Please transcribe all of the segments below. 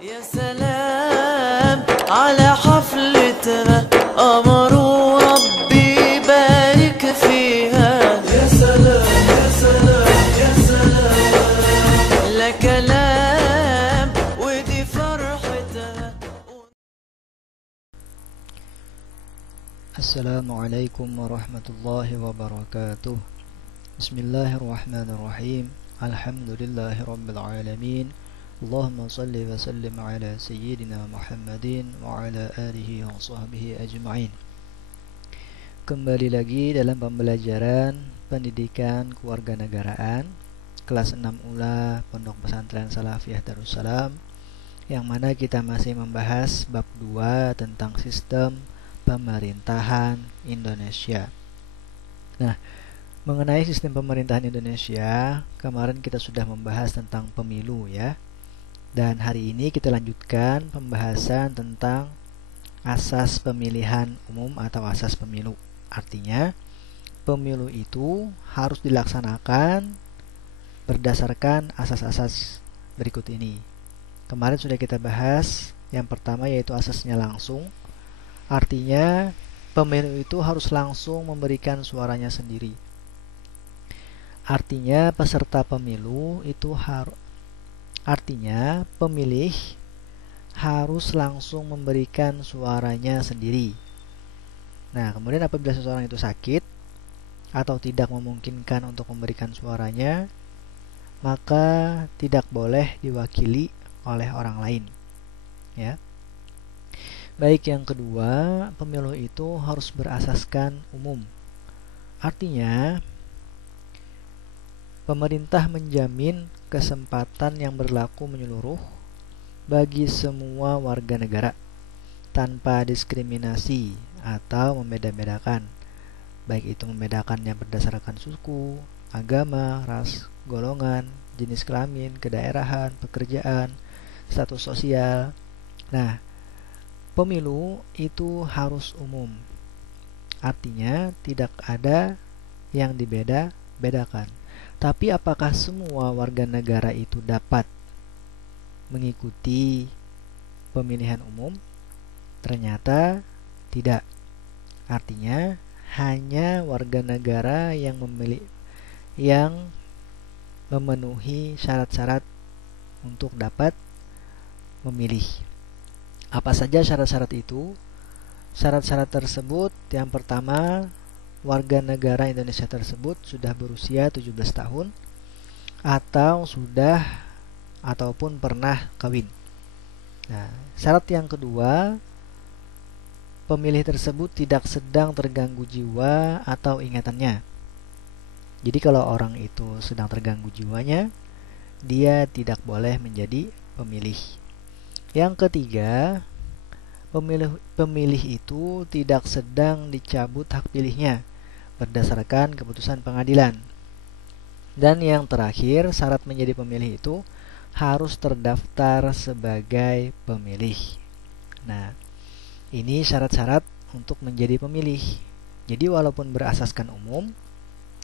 يا سلام على حفلتها أمروا ربي بارك فيها يا سلام يا سلام يا سلام لا كلام ودي فرحتها. Assalamualaikum warahmatullahi wabarakatuh. Bismillahirrahmanirrahim. Alhamdulillahirabbil alamin. Allahumma shalli wa sallim ala sayyidina Muhammadin wa ala alihi wa sahbihi ajma'in. Kembali lagi dalam pembelajaran pendidikan kewarganegaraan kelas 6 ULA Pondok Pesantren Salafiyah Darussalam, yang mana kita masih membahas bab 2 tentang sistem pemerintahan Indonesia. Nah, mengenai sistem pemerintahan Indonesia, kemarin kita sudah membahas tentang pemilu ya. Dan hari ini kita lanjutkan pembahasan tentang asas pemilihan umum atau asas pemilu. Artinya, pemilu itu harus dilaksanakan berdasarkan asas-asas berikut ini. Kemarin sudah kita bahas, yang pertama yaitu asasnya langsung. Artinya, pemilu itu harus langsung memberikan suaranya sendiri. Artinya, peserta pemilu itu pemilih harus langsung memberikan suaranya sendiri. Nah, kemudian apabila seseorang itu sakit atau tidak memungkinkan untuk memberikan suaranya, maka tidak boleh diwakili oleh orang lain. Ya. Baik, yang kedua, pemilu itu harus berasaskan umum. Artinya, pemerintah menjamin kesempatan yang berlaku menyeluruh bagi semua warga negara tanpa diskriminasi atau membeda-bedakan, baik itu membedakannya berdasarkan suku, agama, ras, golongan, jenis kelamin, kedaerahan, pekerjaan, status sosial. Nah, pemilu itu harus umum. Artinya tidak ada yang dibeda-bedakan. Tapi apakah semua warga negara itu dapat mengikuti pemilihan umum? Ternyata tidak. Artinya hanya warga negara yang memenuhi syarat-syarat untuk dapat memilih. Apa saja syarat-syarat itu? Syarat-syarat tersebut, yang pertama, warga negara Indonesia tersebut sudah berusia 17 tahun atau sudah ataupun pernah kawin. Nah, syarat yang kedua, pemilih tersebut tidak sedang terganggu jiwa atau ingatannya. Jadi kalau orang itu sedang terganggu jiwanya, dia tidak boleh menjadi pemilih. Yang ketiga, pemilih itu tidak sedang dicabut hak pilihnya berdasarkan keputusan pengadilan. Dan yang terakhir, syarat menjadi pemilih itu harus terdaftar sebagai pemilih. Nah, ini syarat-syarat untuk menjadi pemilih. Jadi walaupun berasaskan umum,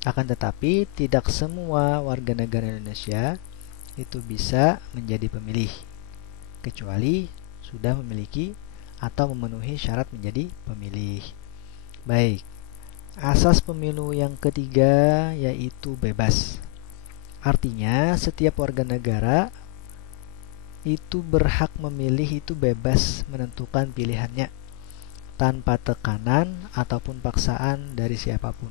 akan tetapi tidak semua warga negara Indonesia itu bisa menjadi pemilih, kecuali sudah memiliki atau memenuhi syarat menjadi pemilih. Baik, asas pemilu yang ketiga yaitu bebas. Artinya setiap warga negara itu berhak memilih, itu bebas menentukan pilihannya tanpa tekanan ataupun paksaan dari siapapun.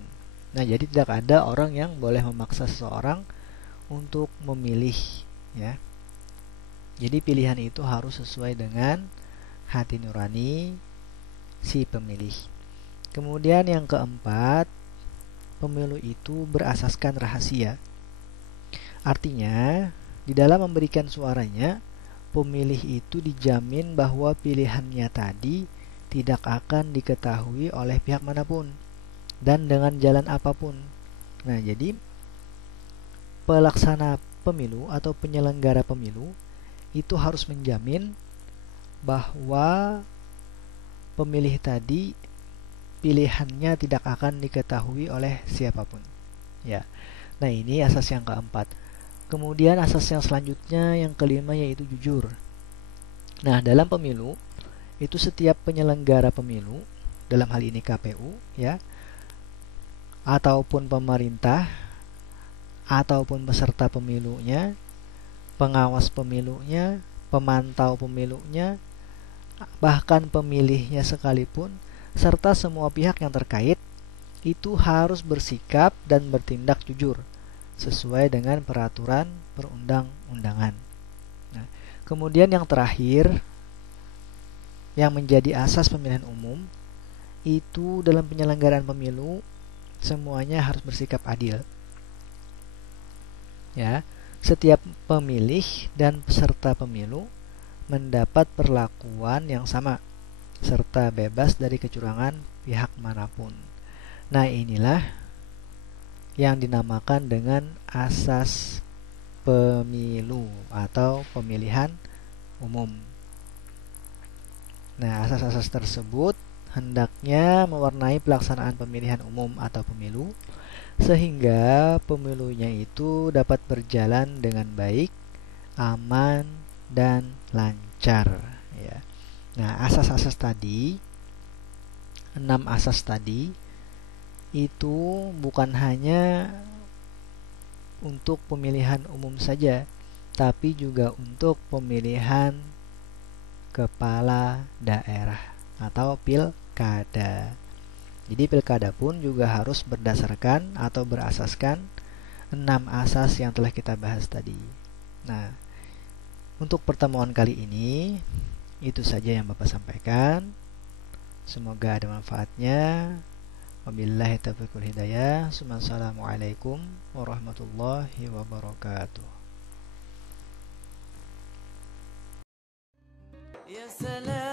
Nah, jadi tidak ada orang yang boleh memaksa seseorang untuk memilih, ya. Jadi pilihan itu harus sesuai dengan hati nurani si pemilih. Kemudian yang keempat, pemilu itu berasaskan rahasia. Artinya, di dalam memberikan suaranya, pemilih itu dijamin bahwa pilihannya tadi tidak akan diketahui oleh pihak manapun dan dengan jalan apapun. Nah, jadi pelaksana pemilu atau penyelenggara pemilu itu harus menjamin bahwa pemilih tadi pilihannya tidak akan diketahui oleh siapapun. Ya. Nah, ini asas yang keempat. Kemudian asas yang selanjutnya yang kelima yaitu jujur. Nah, dalam pemilu itu setiap penyelenggara pemilu, dalam hal ini KPU ya, ataupun pemerintah, ataupun peserta pemilunya, pengawas pemilunya, pemantau pemilunya, bahkan pemilihnya sekalipun, serta semua pihak yang terkait itu harus bersikap dan bertindak jujur sesuai dengan peraturan perundang-undangan. Nah, kemudian yang terakhir yang menjadi asas pemilihan umum itu dalam penyelenggaraan pemilu semuanya harus bersikap adil. Ya, setiap pemilih dan peserta pemilu mendapat perlakuan yang sama serta bebas dari kecurangan pihak manapun. Nah, inilah yang dinamakan dengan asas pemilu atau pemilihan umum. Nah, asas-asas tersebut hendaknya mewarnai pelaksanaan pemilihan umum atau pemilu sehingga pemilunya itu dapat berjalan dengan baik, aman, dan lancar ya. Nah, asas-asas tadi, 6 asas tadi itu bukan hanya untuk pemilihan umum saja, tapi juga untuk pemilihan kepala daerah atau pilkada. Jadi pilkada pun juga harus berdasarkan atau berasaskan 6 asas yang telah kita bahas tadi. Nah, untuk pertemuan kali ini itu saja yang Bapak sampaikan. Semoga ada manfaatnya. Wabillahi taufiq wal hidayah. Assalamualaikum warahmatullahi wabarakatuh. Ya salam.